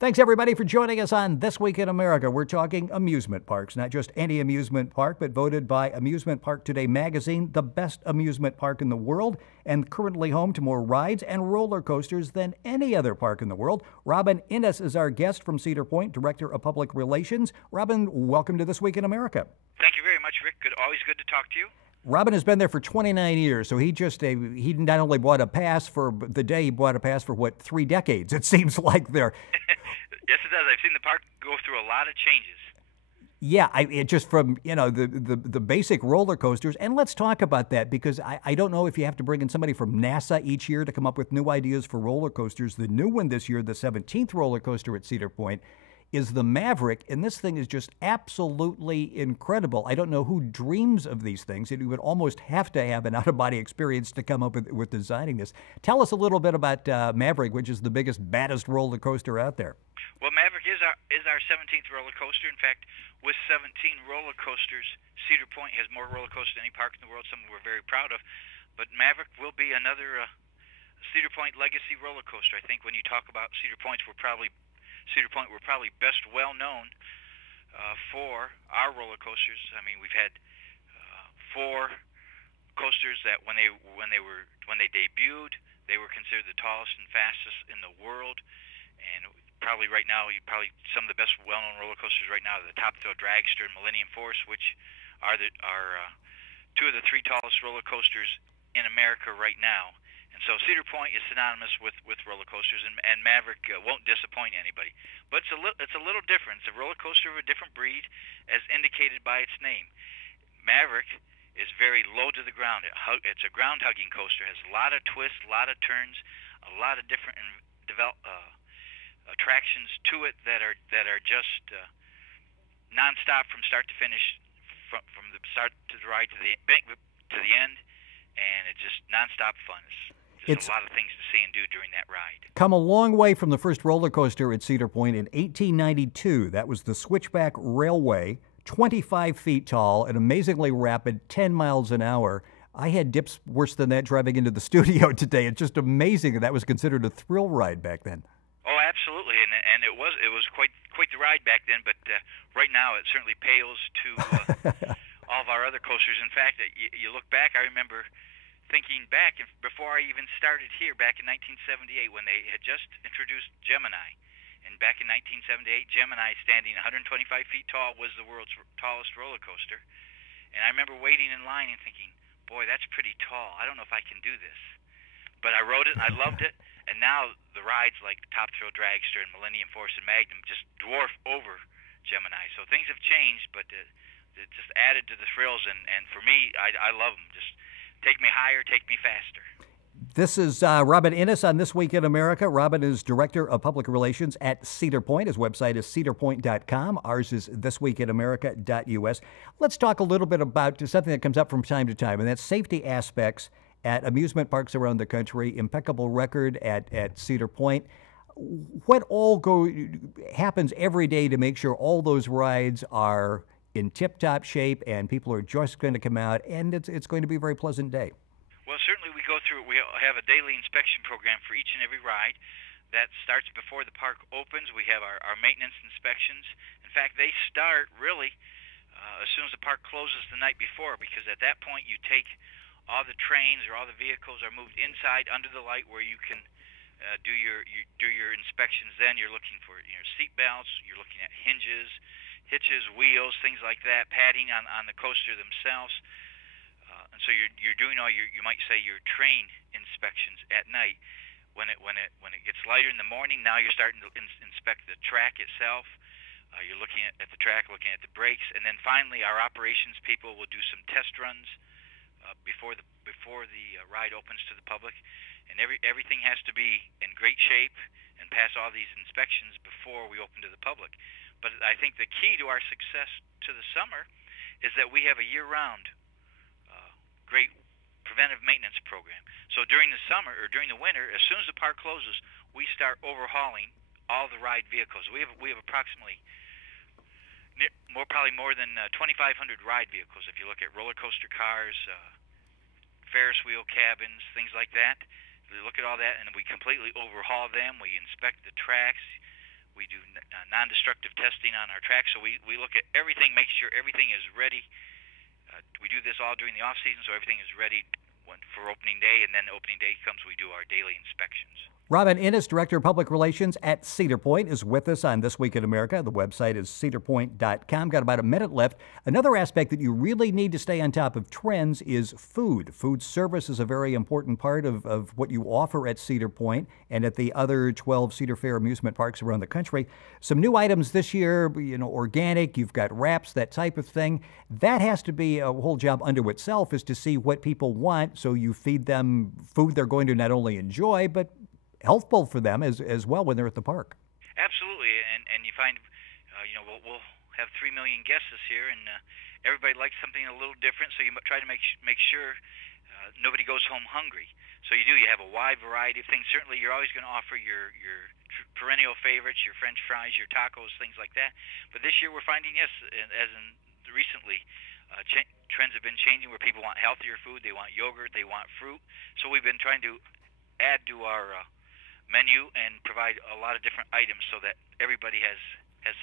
Thanks, everybody, for joining us on This Week in America. We're talking amusement parks, not just any amusement park, but voted by Amusement Park Today magazine the best amusement park in the world, and currently home to more rides and roller coasters than any other park in the world. Robin Innes is our guest from Cedar Point, Director of Public Relations. Robin, welcome to This Week in America. Thank you very much, Rick. Always good to talk to you. Robin has been there for 29 years, so he not only bought a pass for the day, he bought a pass for, 3 decades, it seems like there. Yes, it does. I've seen the park go through a lot of changes. Yeah, it just from, the basic roller coasters. And let's talk about that, because I don't know if you have to bring in somebody from NASA each year to come up with new ideas for roller coasters. The new one this year, the 17th roller coaster at Cedar Point, is the Maverick, and this thing is just absolutely incredible. I don't know who dreams of these things. You would almost have to have an out-of-body experience to come up with designing this. Tell us a little bit about Maverick, which is the biggest, baddest roller coaster out there. Well, Maverick is our 17th roller coaster. In fact, with 17 roller coasters, Cedar Point has more roller coasters than any park in the world, something we're very proud of. But Maverick will be another Cedar Point legacy roller coaster. I think when you talk about Cedar Point, we're probably best well known for our roller coasters. I mean, we've had 4 coasters that when they debuted, they were considered the tallest and fastest in the world. And probably right now, some of the best well-known roller coasters right now are the Top Thrill Dragster and Millennium Force, which are 2 of the 3 tallest roller coasters in America right now. And so Cedar Point is synonymous with roller coasters, and Maverick won't disappoint anybody. But it's a little different. It's a roller coaster of a different breed, as indicated by its name. Maverick is very low to the ground. It's a ground-hugging coaster. It has a lot of twists, a lot of turns, a lot of different attractions to it that are just nonstop from start to finish, from the start to the ride to the end, and it's just nonstop fun. It's a lot of things to see and do during that ride. Come a long way from the first roller coaster at Cedar Point in 1892. That was the Switchback Railway, 25 feet tall and amazingly rapid, 10 miles an hour. I had dips worse than that driving into the studio today. It's just amazing that was considered a thrill ride back then. Oh, absolutely, and it was quite the ride back then. But right now, it certainly pales to all of our other coasters. In fact, you look back, I remember thinking back before I even started here back in 1978 when they had just introduced Gemini. And back in 1978, Gemini, standing 125 feet tall, was the world's tallest roller coaster. And I remember waiting in line and thinking, boy, that's pretty tall. I don't know if I can do this. But I rode it, and I loved it. And now the rides like Top Thrill Dragster and Millennium Force and Magnum just dwarf over Gemini. So things have changed, but it just added to the thrills. And for me, I love them. Just take me higher, take me faster. This is Robin Innes on This Week in America. Robin is Director of Public Relations at Cedar Point. His website is cedarpoint.com. Ours is thisweekinamerica.us. Let's talk a little bit about something that comes up from time to time, and that's safety aspects at amusement parks around the country. Impeccable record at Cedar Point. What all happens every day to make sure all those rides are in tip-top shape and people are just going to come out and it's going to be a very pleasant day? Well, certainly we have a daily inspection program for each and every ride. That starts before the park opens. We have our maintenance inspections. In fact, they start really as soon as the park closes the night before, because at that point you take all the trains or all the vehicles are moved inside under the light where you can do your inspections. Then you're looking for seat belts, you're looking at hinges, hitches, wheels, things like that, padding on the coaster themselves. And so you're doing all you might say your train inspections at night. When it gets lighter in the morning, now you're starting to inspect the track itself. You're looking at the track, looking at the brakes, and then finally our operations people will do some test runs before the ride opens to the public. And everything has to be in great shape and pass all these inspections before we open to the public. But I think the key to our success to the summer is that we have a year-round great preventive maintenance program. So during the summer or during the winter, as soon as the park closes, we start overhauling all the ride vehicles. We have approximately probably more than 2,500 ride vehicles. If you look at roller coaster cars, Ferris wheel cabins, things like that. We look at all that, and we completely overhaul them. We inspect the tracks. We do non-destructive testing on our tracks, so we look at everything, make sure everything is ready. We do this all during the off season, so everything is ready for opening day, and then opening day comes, we do our daily inspections. Robin Innes, Director of Public Relations at Cedar Point, is with us on This Week in America. The website is cedarpoint.com. Got about a minute left. Another aspect that you really need to stay on top of trends is food. Food service is a very important part of what you offer at Cedar Point and at the other 12 Cedar Fair amusement parks around the country. Some new items this year, organic, you've got wraps, that type of thing. That has to be a whole job unto itself, is to see what people want, so you feed them food they're going to not only enjoy, but healthful for them as well when they're at the park. Absolutely, and you find, we'll have 3 million guests this year, and everybody likes something a little different. So you try to make sure nobody goes home hungry. So you have a wide variety of things. Certainly, you're always going to offer your perennial favorites, your French fries, your tacos, things like that. But this year, we're finding, yes, as in recently, trends have been changing where people want healthier food. They want yogurt. They want fruit. So we've been trying to add to our menu and provide a lot of different items so that everybody has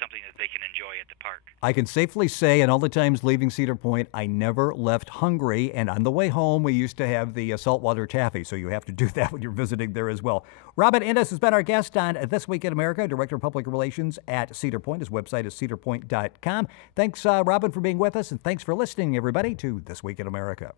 something that they can enjoy at the park. I can safely say, and all the times leaving Cedar Point, I never left hungry. And on the way home, we used to have the saltwater taffy, so you have to do that when you're visiting there as well. Robin Innes has been our guest on This Week in America, Director of Public Relations at Cedar Point. His website is cedarpoint.com. Thanks, Robin, for being with us, and thanks for listening, everybody, to This Week in America.